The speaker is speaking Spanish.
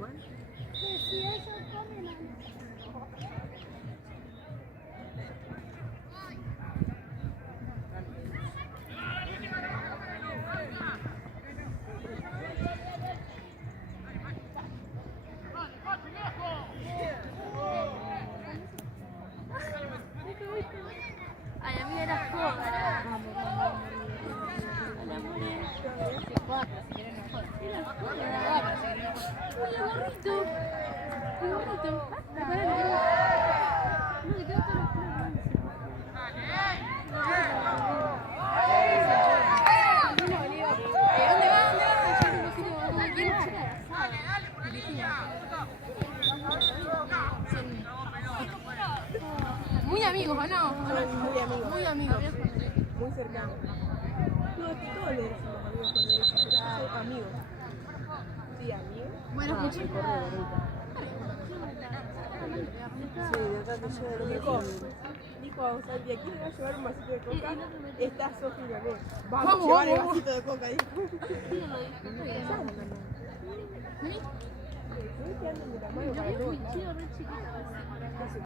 Tucumán? Si eso come la Ay, a mí era joda. Hola, amores. Era joda. Uy, el gorrito. El gorrito. Basta. No, que tengo todos los pelos. ¿Dónde va? Yo no sé cómo quiero llegar. Muy amigos, ¿o no? Muy amigos. Muy amigos. Muy cercanos. No, es que todos le decimos amigos cuando le decimos, pero son amigos. Sí, amigos. Bueno, escuché. Sí, de acá que yo de Nico. Nico, vamos a ¿y aquí le va a llevar un vasito de coca? Está Sofi Loné. Vamos a llevar el vasito de coca, dijo. Vení. Estoy quedando de la mano para el otro.